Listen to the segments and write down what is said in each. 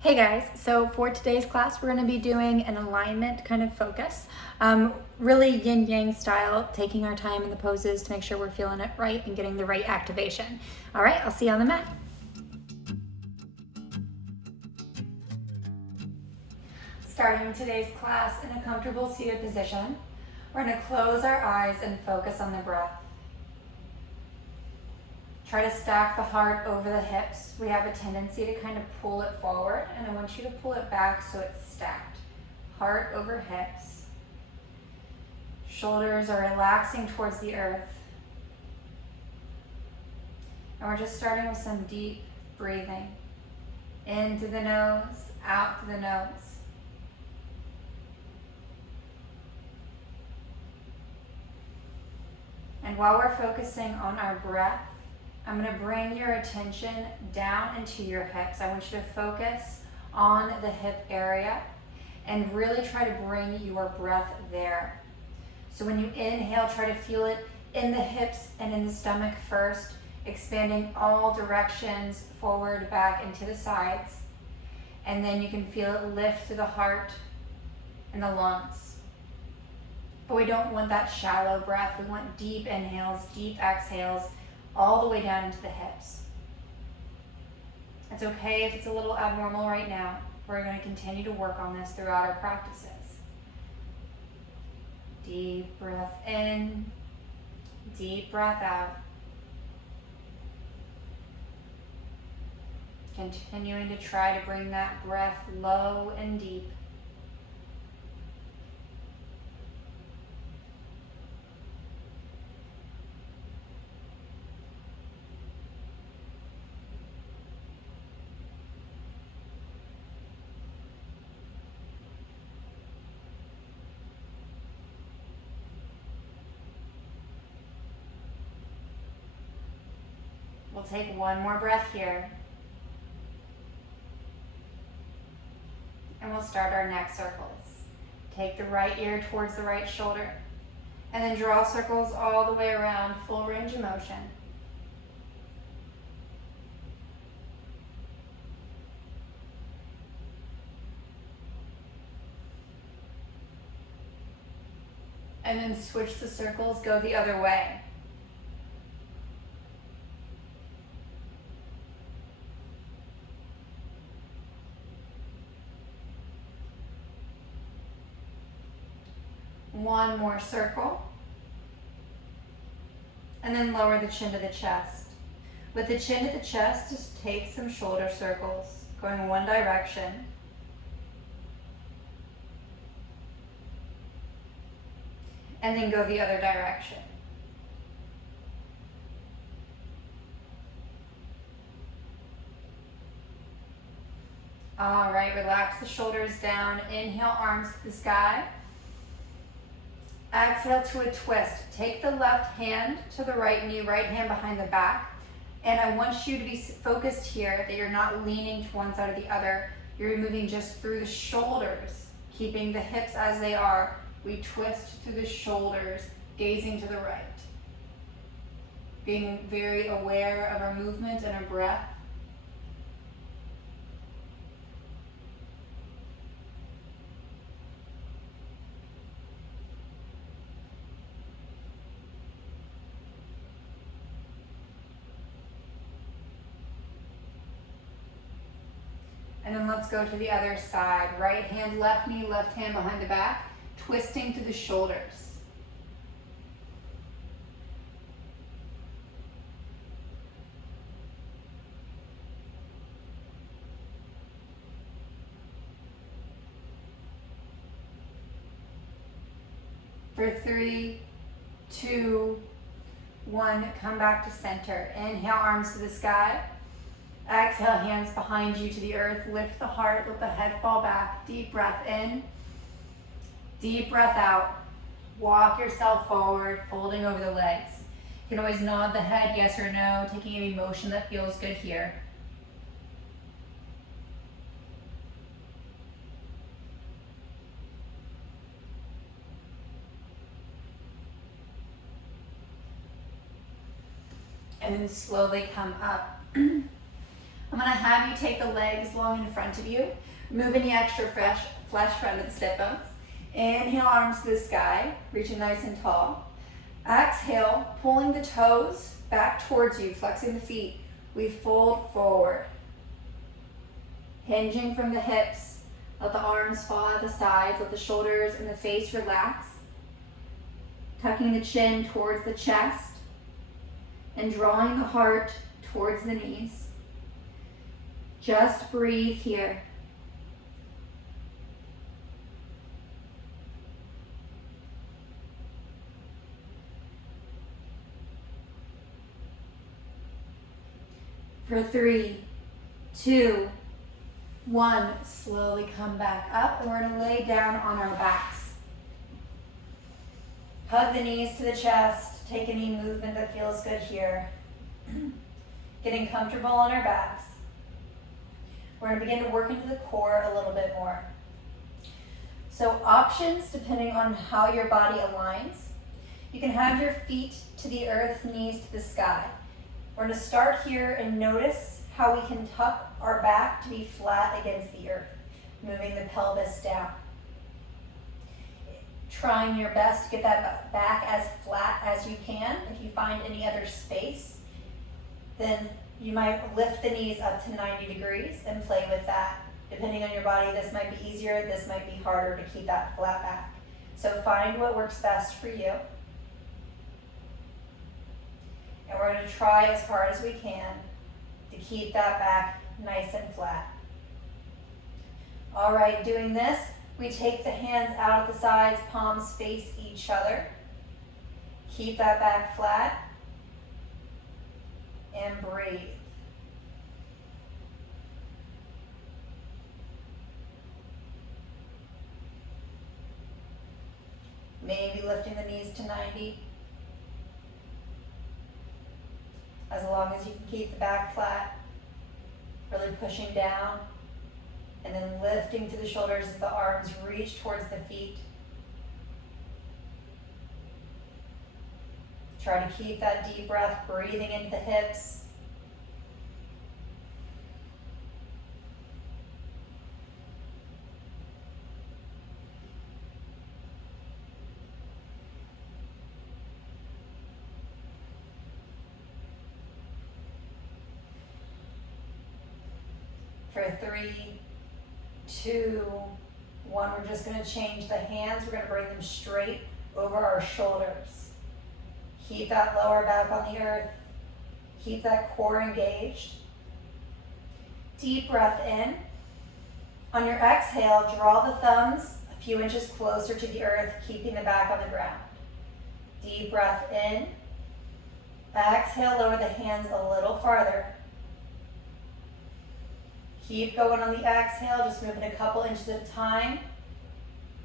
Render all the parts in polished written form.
Hey guys, so for today's class, we're going to be doing an alignment kind of focus. Really yin-yang style, taking our time in the poses to make sure we're feeling it right and getting the right activation. All right, I'll see you on the mat. Starting today's class in a comfortable seated position, we're going to close our eyes and focus on the breath. Try to stack the heart over the hips. We have a tendency to kind of pull it forward, and I want you to pull it back so it's stacked. Heart over hips. Shoulders are relaxing towards the earth. And we're just starting with some deep breathing. In through the nose, out through the nose. And while we're focusing on our breath, I'm going to bring your attention down into your hips. I want you to focus on the hip area and really try to bring your breath there. So when you inhale, try to feel it in the hips and in the stomach first, expanding all directions, forward, back, and to the sides. And then you can feel it lift through the heart and the lungs. But we don't want that shallow breath. We want deep inhales, deep exhales, all the way down into the hips. It's okay if it's a little abnormal right now. We're going to continue to work on this throughout our practices. Deep breath in, deep breath out. Continuing to try to bring that breath low and deep. We'll take one more breath here. And we'll start our neck circles. Take the right ear towards the right shoulder. And then draw circles all the way around, full range of motion. And then switch the circles, go the other way. One more circle. And then lower the chin to the chest. With the chin to the chest, just take some shoulder circles, going one direction. And then go the other direction. All right, relax the shoulders down. Inhale, arms to the sky. Exhale to a twist. Take the left hand to the right knee, right hand behind the back. And I want you to be focused here that you're not leaning to one side or the other. You're moving just through the shoulders, keeping the hips as they are. We twist through the shoulders, gazing to the right. Being very aware of our movement and our breath. And then let's go to the other side. Right hand, left knee, left hand behind the back, twisting through the shoulders. For 3, 2, 1, come back to center. Inhale, arms to the sky. Exhale, hands behind you to the earth. Lift the heart, let the head fall back. Deep breath in, deep breath out. Walk yourself forward, folding over the legs. You can always nod the head, yes or no, taking any motion that feels good here. And then slowly come up. I'm gonna have you take the legs long in front of you, move any extra flesh front of the sit bones. Inhale, arms to the sky, reaching nice and tall. Exhale, pulling the toes back towards you, flexing the feet. We fold forward. Hinging from the hips, let the arms fall at the sides, let the shoulders and the face relax. Tucking the chin towards the chest and drawing the heart towards the knees. Just breathe here. For 3, 2, 1, slowly come back up, and we're going to lay down on our backs. Hug the knees to the chest, take any movement that feels good here. Getting comfortable on our backs. We're going to begin to work into the core a little bit more. So options depending on how your body aligns. You can have your feet to the earth, knees to the sky. We're going to start here and notice how we can tuck our back to be flat against the earth, moving the pelvis down. Trying your best to get that back as flat as you can. If you find any other space, then you might lift the knees up to 90 degrees and play with that. Depending on your body, this might be easier, this might be harder to keep that flat back. So find what works best for you. And we're going to try as hard as we can to keep that back nice and flat. All right, doing this, we take the hands out at the sides, palms face each other. Keep that back flat. And breathe. Maybe lifting the knees to 90. As long as you can keep the back flat, really pushing down, and then lifting to the shoulders as the arms reach towards the feet. Try to keep that deep breath, breathing into the hips. For 3, 2, 1, we're just going to change the hands. We're going to bring them straight over our shoulders. Keep that lower back on the earth. Keep that core engaged. Deep breath in. On your exhale, draw the thumbs a few inches closer to the earth, keeping the back on the ground. Deep breath in. Exhale, lower the hands a little farther. Keep going on the exhale, just moving a couple inches at a time.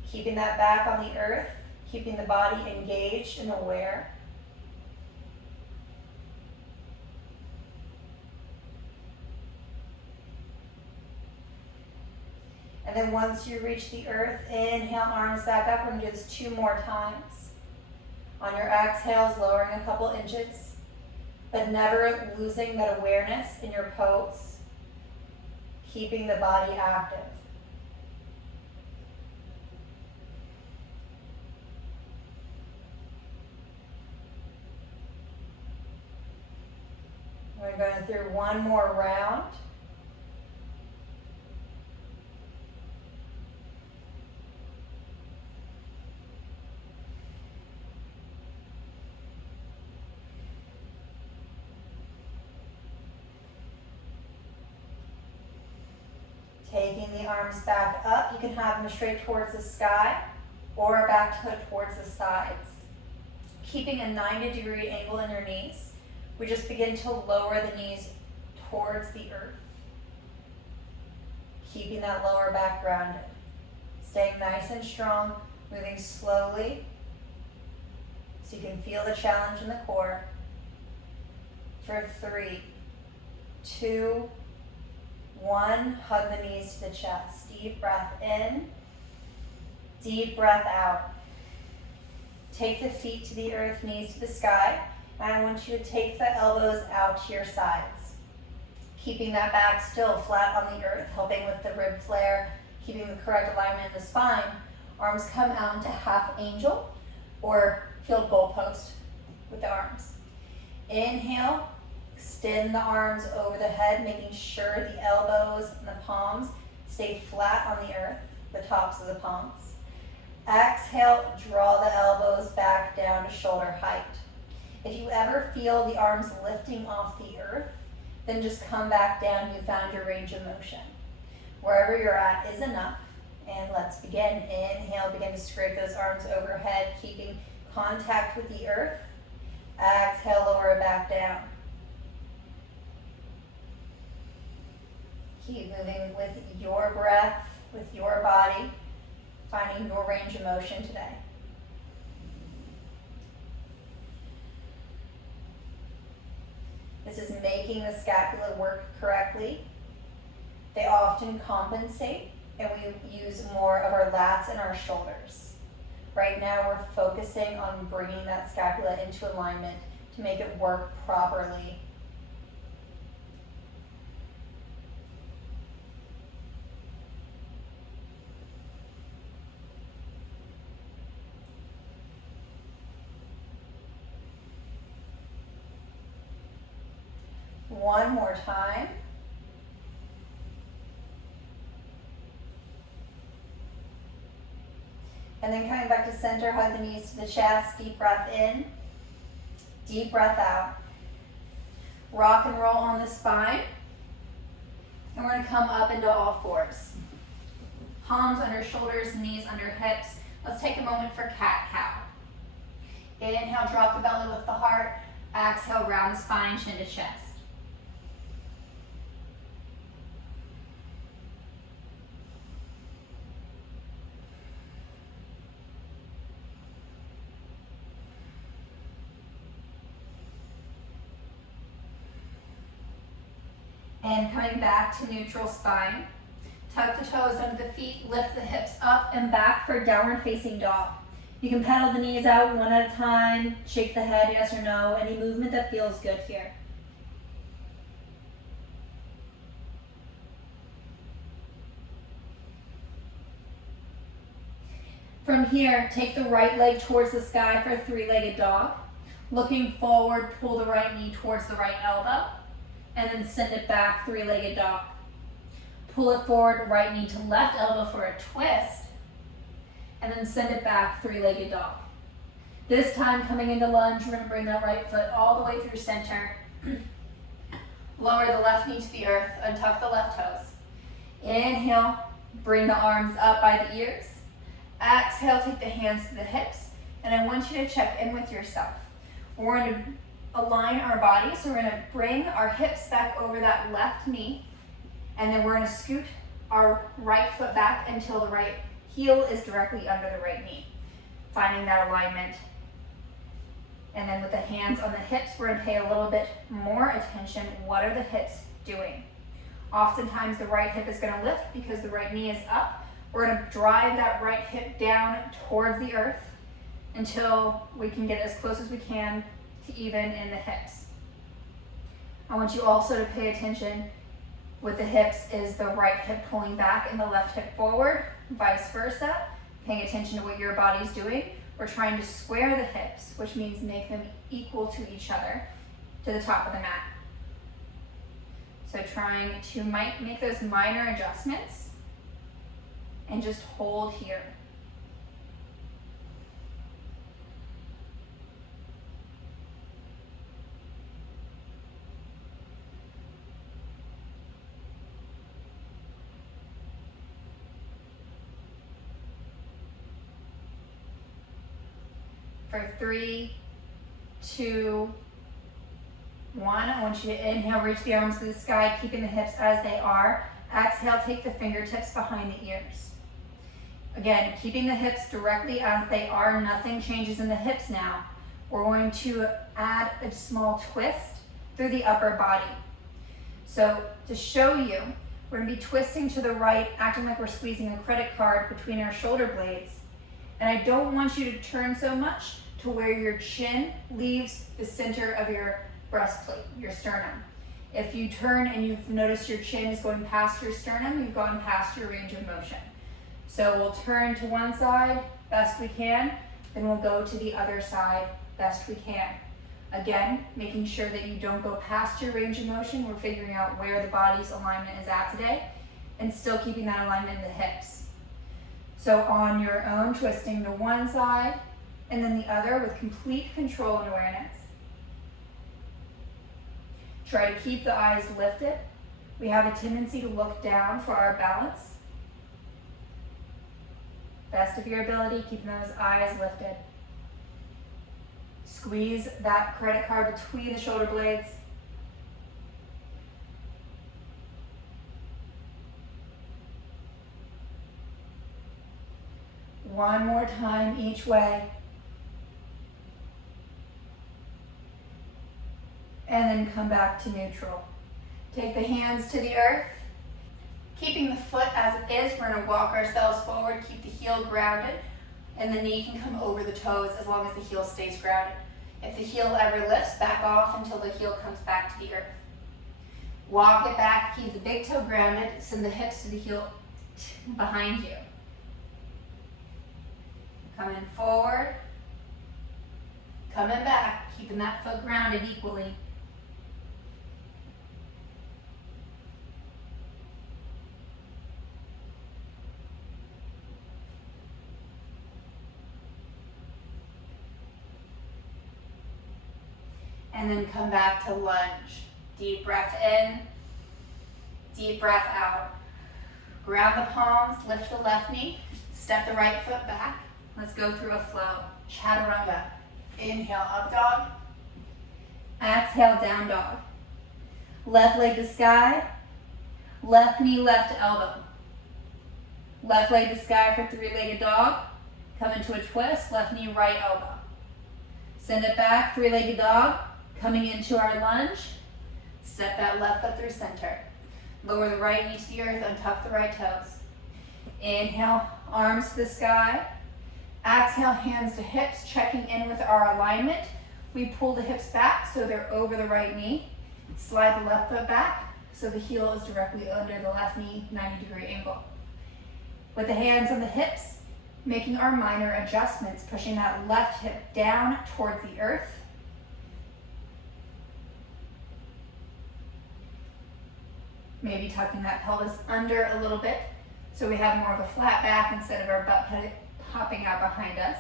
Keeping that back on the earth, keeping the body engaged and aware. And then once you reach the earth, inhale, arms back up. We're going to do this 2 more times. On your exhales, lowering a couple inches, but never losing that awareness in your pose. Keeping the body active. We're going through one more round. Taking the arms back up, you can have them straight towards the sky or back towards the sides. Keeping a 90-degree angle in your knees, we just begin to lower the knees towards the earth. Keeping that lower back grounded. Staying nice and strong, moving slowly so you can feel the challenge in the core. For 3, 2, 1, hug the knees to the chest. Deep breath in, deep breath out. Take the feet to the earth, knees to the sky. And I want you to take the elbows out to your sides. Keeping that back still flat on the earth, helping with the rib flare, keeping the correct alignment in the spine. Arms come out into half angel or field goal post with the arms. Inhale, extend the arms over the head, making sure the elbows and the palms stay flat on the earth, the tops of the palms. Exhale, draw the elbows back down to shoulder height. If you ever feel the arms lifting off the earth, then just come back down. You found your range of motion. Wherever you're at is enough. And let's begin. Inhale, begin to scrape those arms overhead, keeping contact with the earth. Exhale, lower it back down. Keep moving with your breath, with your body, finding your range of motion today. This is making the scapula work correctly. They often compensate, and we use more of our lats and our shoulders. Right now we're focusing on bringing that scapula into alignment to make it work properly. One more time. And then coming back to center, hug the knees to the chest, deep breath in, deep breath out. Rock and roll on the spine. And we're gonna come up into all fours. Palms under shoulders, knees under hips. Let's take a moment for cat-cow. Inhale, drop the belly, lift the heart. Exhale, round the spine, chin to chest. And coming back to neutral spine. Tuck the toes under the feet, lift the hips up and back for downward facing dog. You can pedal the knees out one at a time, shake the head, yes or no, any movement that feels good here. From here, take the right leg towards the sky for a three-legged dog. Looking forward, pull the right knee towards the right elbow, and then send it back, three-legged dog. Pull it forward, right knee to left elbow for a twist, and then send it back, three-legged dog. This time, coming into lunge, we're gonna bring that right foot all the way through center. Lower the left knee to the earth, untuck the left toes. Inhale, bring the arms up by the ears. Exhale, take the hands to the hips, and I want you to check in with yourself. We're gonna align our body, so we're gonna bring our hips back over that left knee, and then we're gonna scoot our right foot back until the right heel is directly under the right knee. Finding that alignment. And then with the hands on the hips, we're gonna pay a little bit more attention. What are the hips doing? Oftentimes the right hip is gonna lift because the right knee is up. We're gonna drive that right hip down towards the earth until we can get as close as we can to even in the hips. I want you also to pay attention with the hips. Is the right hip pulling back and the left hip forward, vice versa? Paying attention to what your body's doing. We're trying to square the hips, which means make them equal to each other to the top of the mat. So trying to make those minor adjustments and just hold here. For 3, 2, 1, I want you to inhale, reach the arms to the sky, keeping the hips as they are. Exhale, take the fingertips behind the ears. Again, keeping the hips directly as they are, nothing changes in the hips now. We're going to add a small twist through the upper body. So to show you, we're gonna be twisting to the right, acting like we're squeezing a credit card between our shoulder blades. And I don't want you to turn so much to where your chin leaves the center of your breastplate, your sternum. If you turn and you've noticed your chin is going past your sternum, you've gone past your range of motion. So we'll turn to one side best we can, then we'll go to the other side best we can. Again, making sure that you don't go past your range of motion. We're figuring out where the body's alignment is at today and still keeping that alignment in the hips. So on your own, twisting to one side and then the other with complete control and awareness. Try to keep the eyes lifted. We have a tendency to look down for our balance. Best of your ability, keeping those eyes lifted. Squeeze that credit card between the shoulder blades. One more time each way. And then come back to neutral. Take the hands to the earth. Keeping the foot as it is, we're gonna walk ourselves forward, keep the heel grounded, and the knee can come over the toes as long as the heel stays grounded. If the heel ever lifts, back off until the heel comes back to the earth. Walk it back, keep the big toe grounded, send the hips to the heel behind you. Coming forward, coming back, keeping that foot grounded equally. And then come back to lunge. Deep breath in, deep breath out. Ground the palms, lift the left knee, step the right foot back. Let's go through a flow. Chaturanga. Inhale, up dog. Exhale, down dog. Left leg to sky. Left knee, left elbow. Left leg to sky for three-legged dog. Come into a twist, left knee, right elbow. Send it back, three-legged dog. Coming into our lunge. Step that left foot through center. Lower the right knee to the earth, untuck the right toes. Inhale, arms to the sky. Exhale, hands to hips, checking in with our alignment. We pull the hips back so they're over the right knee. Slide the left foot back so the heel is directly under the left knee, 90-degree angle. With the hands on the hips, making our minor adjustments, pushing that left hip down towards the earth. Maybe tucking that pelvis under a little bit so we have more of a flat back instead of our butt popping out behind us.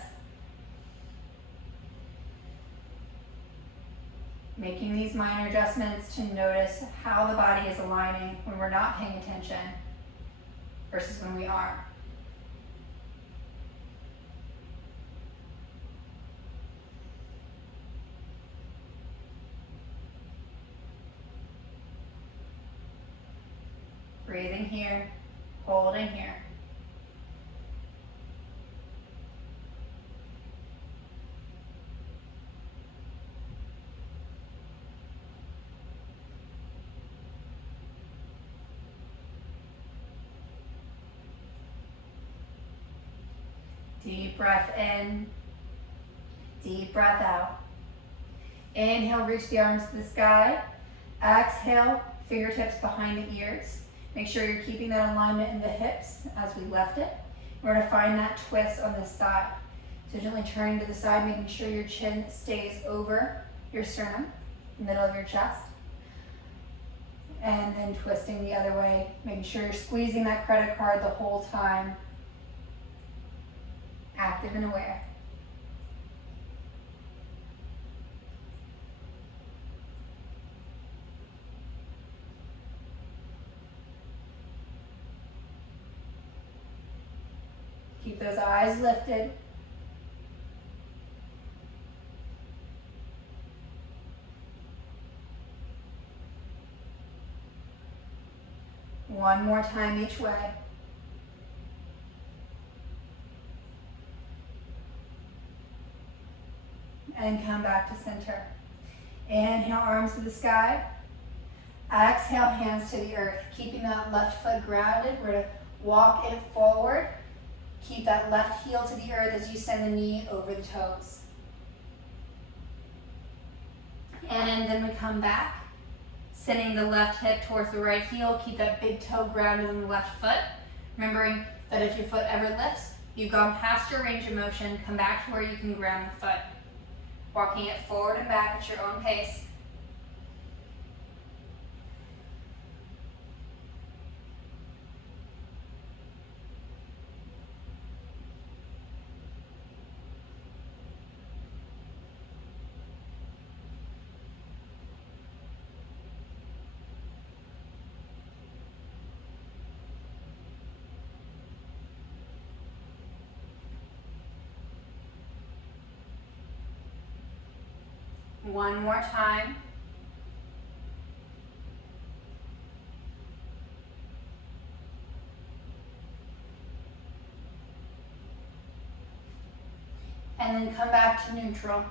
Making these minor adjustments to notice how the body is aligning when we're not paying attention versus when we are. Breathing here, holding here. Deep breath in, deep breath out. Inhale, reach the arms to the sky. Exhale, fingertips behind the ears. Make sure you're keeping that alignment in the hips as we left it. We're gonna find that twist on this side. So gently turning to the side, making sure your chin stays over your sternum, middle of your chest. And then twisting the other way, making sure you're squeezing that credit card the whole time. Active and aware. Keep those eyes lifted. One more time each way. And come back to center. Inhale, arms to the sky. Exhale, hands to the earth. Keeping that left foot grounded. We're going to walk it forward. Keep that left heel to the earth as you send the knee over the toes. And then we come back. Sending the left hip towards the right heel. Keep that big toe grounded in the left foot. Remembering that if your foot ever lifts, you've gone past your range of motion. Come back to where you can ground the foot. Walking it forward and back at your own pace. One more time. And then come back to neutral.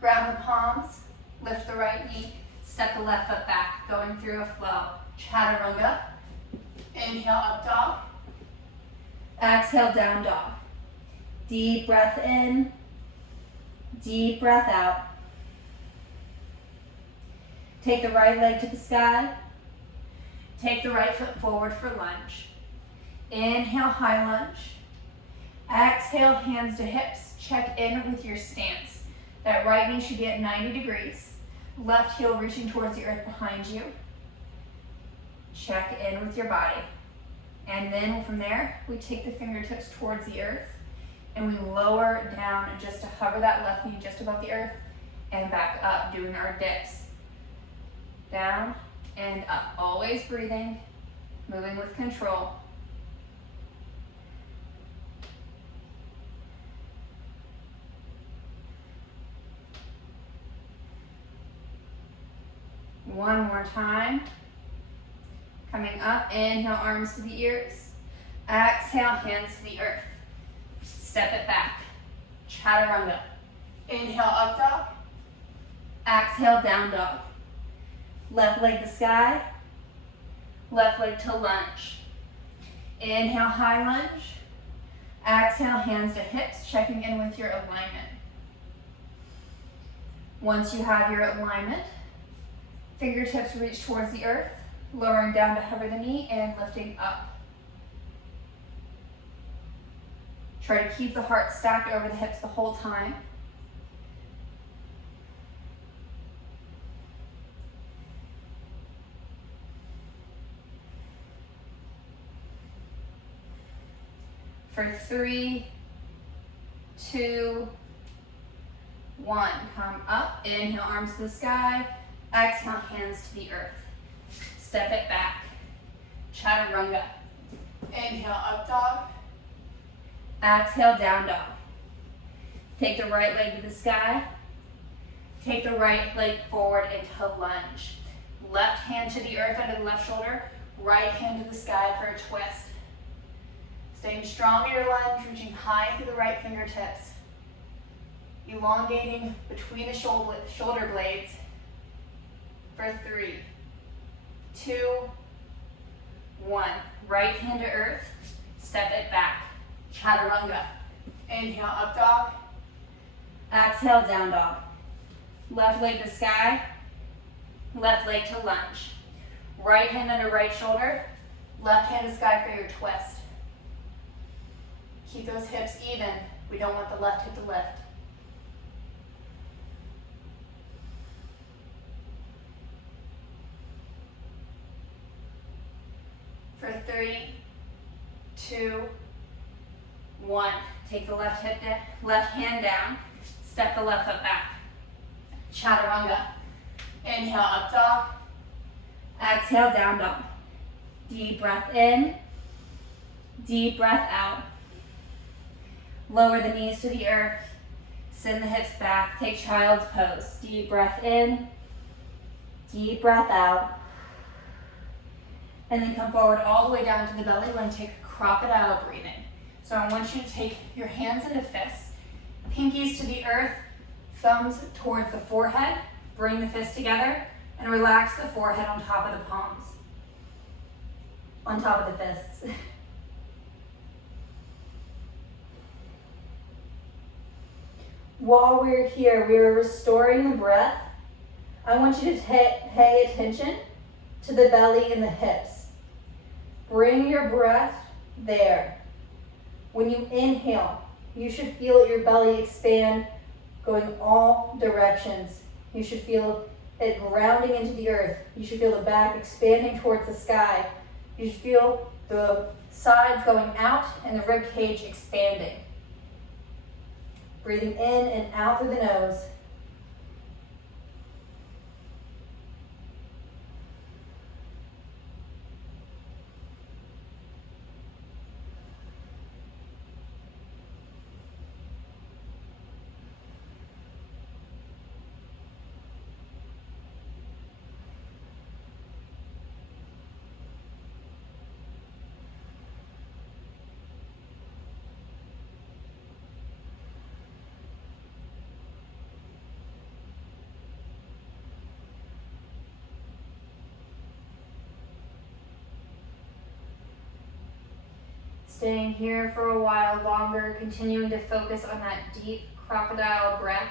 Grab the palms, lift the right knee, step the left foot back, going through a flow. Chaturanga. Inhale, up dog. Exhale, down dog. Deep breath in, deep breath out. Take the right leg to the sky. Take the right foot forward for lunge. Inhale, high lunge. Exhale, hands to hips. Check in with your stance. That right knee should be at 90 degrees. Left heel reaching towards the earth behind you. Check in with your body. And then from there, we take the fingertips towards the earth and we lower down just to hover that left knee just above the earth and back up, doing our dips. Down and up. Always breathing, moving with control. One more time. Coming up, inhale, arms to the ears. Exhale, hands to the earth. Step it back. Chaturanga. Inhale, up dog. Exhale, down dog. Left leg to sky. Left leg to lunge. Inhale, high lunge. Exhale, hands to hips, checking in with your alignment. Once you have your alignment, fingertips reach towards the earth, lowering down to hover the knee and lifting up. Try to keep the heart stacked over the hips the whole time. For 3, 2, 1. Come up, inhale, arms to the sky. Exhale, hands to the earth. Step it back. Chaturanga. Inhale, up dog. Exhale, down dog. Take the right leg to the sky. Take the right leg forward into lunge. Left hand to the earth under the left shoulder. Right hand to the sky for a twist. Staying strong in your lunge, reaching high through the right fingertips. Elongating between the shoulder blades. For 3, 2, 1. Right hand to earth, step it back. Chaturanga. Inhale, up dog. Exhale, down dog. Left leg to sky, left leg to lunge. Right hand under right shoulder, left hand to sky for your twist. Keep those hips even. We don't want the left hip to lift. For 3, 2, 1. Take the left hip down, left hand down. Step the left foot back. Chaturanga. Inhale, up dog. Exhale, down dog. Deep breath in. Deep breath out. Lower the knees to the earth. Send the hips back. Take child's pose. Deep breath in. Deep breath out. And then come forward all the way down to the belly. We're going to take crocodile breathing. So I want you to take your hands into fists. Pinkies to the earth. Thumbs towards the forehead. Bring the fists together. And relax the forehead on top of the palms. On top of the fists. While we're here, we're restoring the breath. I want you to pay attention to the belly and the hips. Bring your breath there. When you inhale, you should feel your belly expand, going all directions. You should feel it grounding into the earth. You should feel the back expanding towards the sky. You should feel the sides going out and the rib cage expanding. Breathing in and out through the nose. Staying here for a while longer, continuing to focus on that deep crocodile breath,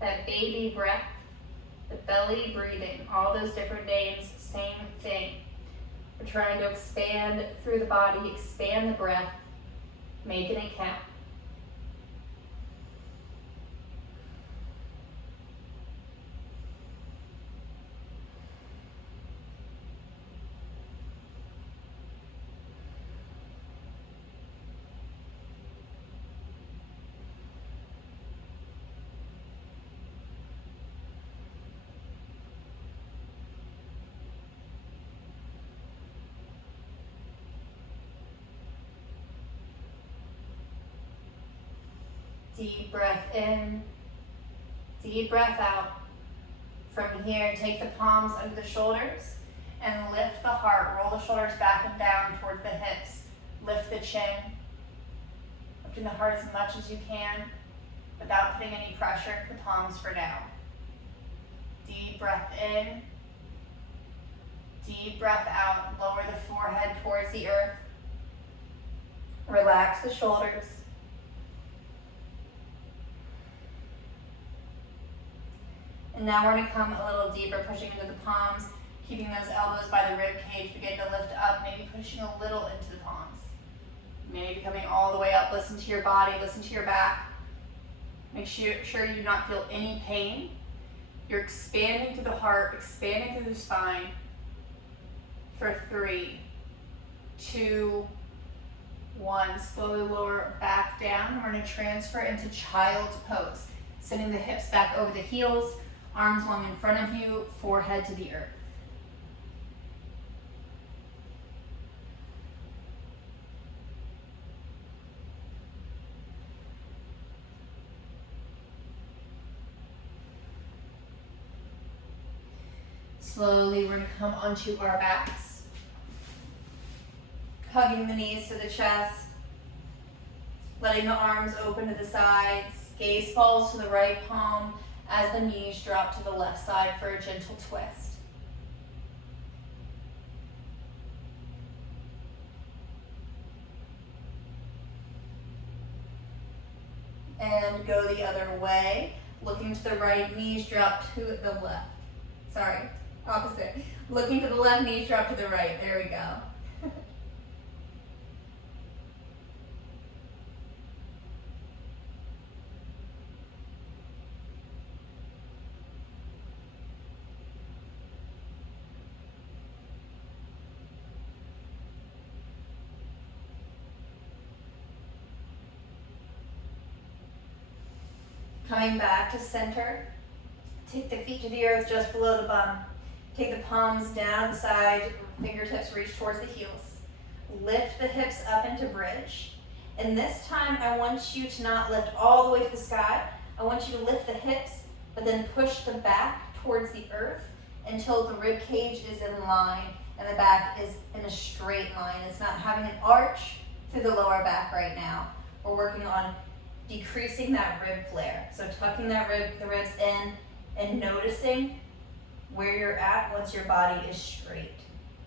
that baby breath, the belly breathing, all those different names, same thing. We're trying to expand through the body, expand the breath, making it count. Deep breath in, deep breath out. From here, take the palms under the shoulders and lift the heart. Roll the shoulders back and down towards the hips. Lift the chin, lifting the heart as much as you can without putting any pressure. The palms for now. Deep breath in, deep breath out. Lower the forehead towards the earth. Relax the shoulders. And now we're going to come a little deeper, pushing into the palms, keeping those elbows by the rib cage. Begin to lift up, maybe pushing a little into the palms. Maybe coming all the way up. Listen to your body, listen to your back. Make sure you do not feel any pain. You're expanding through the heart, expanding through the spine. For 3, 2, 1. Slowly lower back down. We're going to transfer into child's pose. Sending the hips back over the heels. Arms long in front of you, forehead to the earth. Slowly, we're going to come onto our backs. Hugging the knees to the chest. Letting the arms open to the sides. Gaze falls to the right palm as the knees drop to the left side for a gentle twist. And go the other way. Looking to the right, knees drop to the left. Sorry, opposite. Looking to the left, knees drop to the right. There we go. Coming back to center, take the feet to the earth just below the bum. Take the palms down the side, fingertips reach towards the heels. Lift the hips up into bridge. And this time I want you to not lift all the way to the sky. I want you to lift the hips, but then push the back towards the earth until the rib cage is in line and the back is in a straight line. It's not having an arch through the lower back right now. We're working on decreasing that rib flare. So tucking the ribs in and noticing where you're at once your body is straight.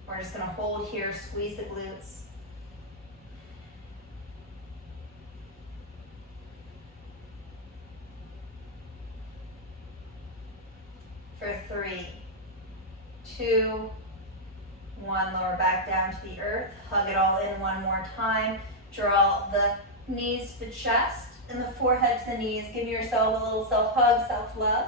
We're just gonna hold here, squeeze the glutes. For 3, 2, One, lower back down to the earth. Hug it all in one more time. Draw the knees to the chest and the forehead to the knees. Give yourself a little self-hug, self-love.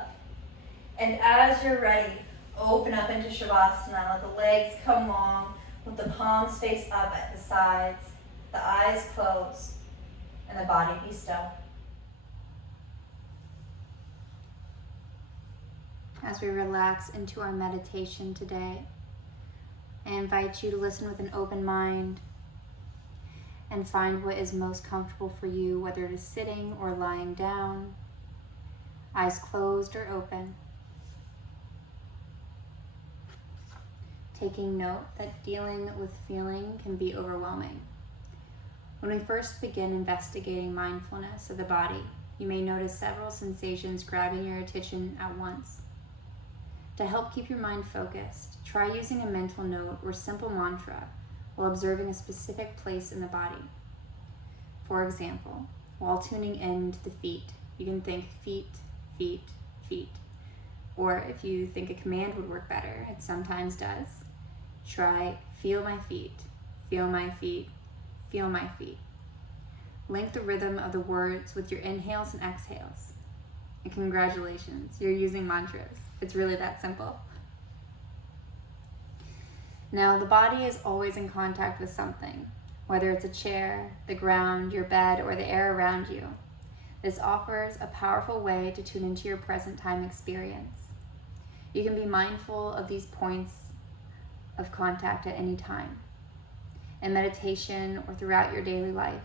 And as you're ready, open up into Shavasana. Let the legs come long, with the palms face up at the sides, the eyes closed, and the body be still. As we relax into our meditation today, I invite you to listen with an open mind and find what is most comfortable for you, whether it is sitting or lying down, eyes closed or open. Taking note that dealing with feeling can be overwhelming. When we first begin investigating mindfulness of the body, you may notice several sensations grabbing your attention at once. To help keep your mind focused, try using a mental note or simple mantra while observing a specific place in the body. For example, while tuning in to the feet, you can think feet, feet, feet. Or if you think a command would work better, it sometimes does, try feel my feet, feel my feet, feel my feet. Link the rhythm of the words with your inhales and exhales. And congratulations, you're using mantras. It's really that simple. Now, the body is always in contact with something, whether it's a chair, the ground, your bed, or the air around you. This offers a powerful way to tune into your present time experience. You can be mindful of these points of contact at any time. In meditation or throughout your daily life,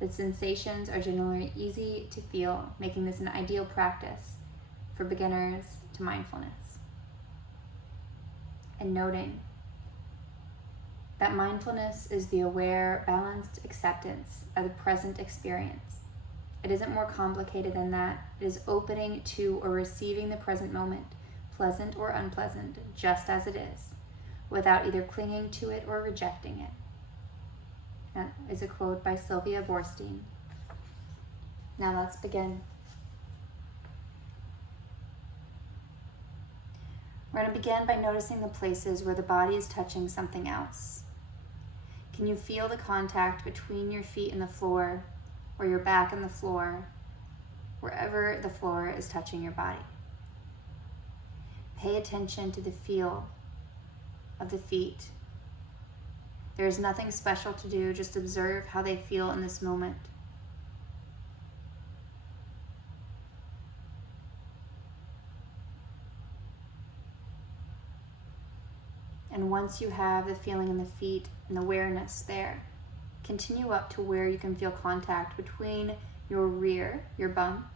the sensations are generally easy to feel, making this an ideal practice for beginners to mindfulness. And noting that mindfulness is the aware, balanced acceptance of the present experience. It isn't more complicated than that. It is opening to or receiving the present moment, pleasant or unpleasant, just as it is, without either clinging to it or rejecting it. That is a quote by Sylvia Boorstein. Now let's begin. We're going to begin by noticing the places where the body is touching something else. Can you feel the contact between your feet and the floor, or your back and the floor, wherever the floor is touching your body? Pay attention to the feel of the feet. There is nothing special to do, just observe how they feel in this moment. And once you have the feeling in the feet and awareness there, continue up to where you can feel contact between your rear, your bum,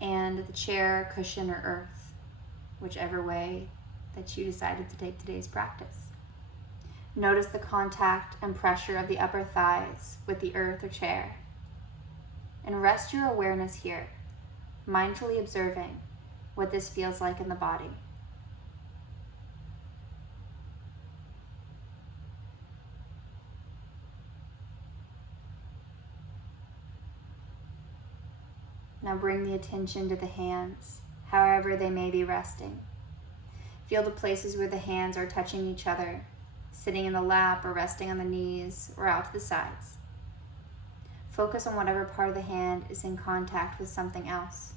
and the chair, cushion, or earth, whichever way that you decided to take today's practice. Notice the contact and pressure of the upper thighs with the earth or chair. And rest your awareness here, mindfully observing what this feels like in the body. Now bring the attention to the hands, however they may be resting. Feel the places where the hands are touching each other, sitting in the lap or resting on the knees or out to the sides. Focus on whatever part of the hand is in contact with something else.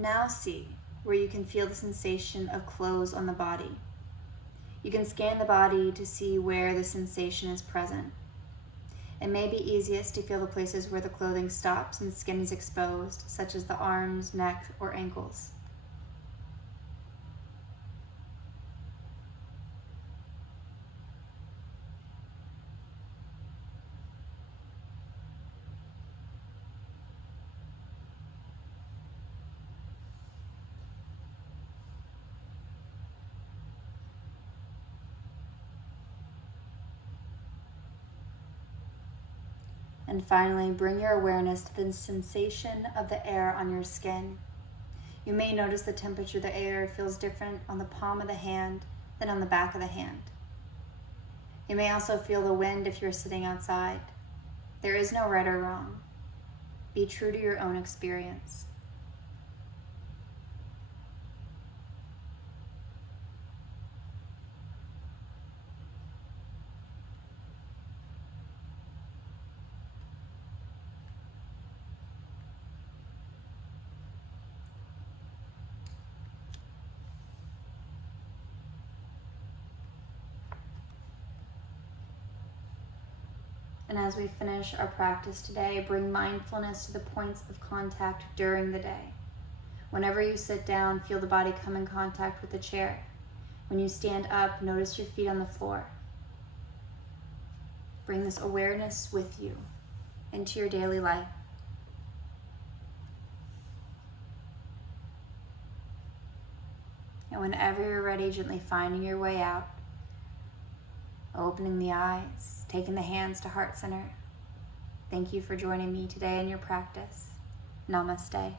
Now see where you can feel the sensation of clothes on the body. You can scan the body to see where the sensation is present. It may be easiest to feel the places where the clothing stops and the skin is exposed, such as the arms, neck, or ankles. And finally, bring your awareness to the sensation of the air on your skin. You may notice the temperature of the air feels different on the palm of the hand than on the back of the hand. You may also feel the wind if you're sitting outside. There is no right or wrong. Be true to your own experience. And as we finish our practice today, bring mindfulness to the points of contact during the day. Whenever you sit down, feel the body come in contact with the chair. When you stand up, notice your feet on the floor. Bring this awareness with you into your daily life. And whenever you're ready, gently finding your way out, opening the eyes, taking the hands to heart center. Thank you for joining me today in your practice. Namaste.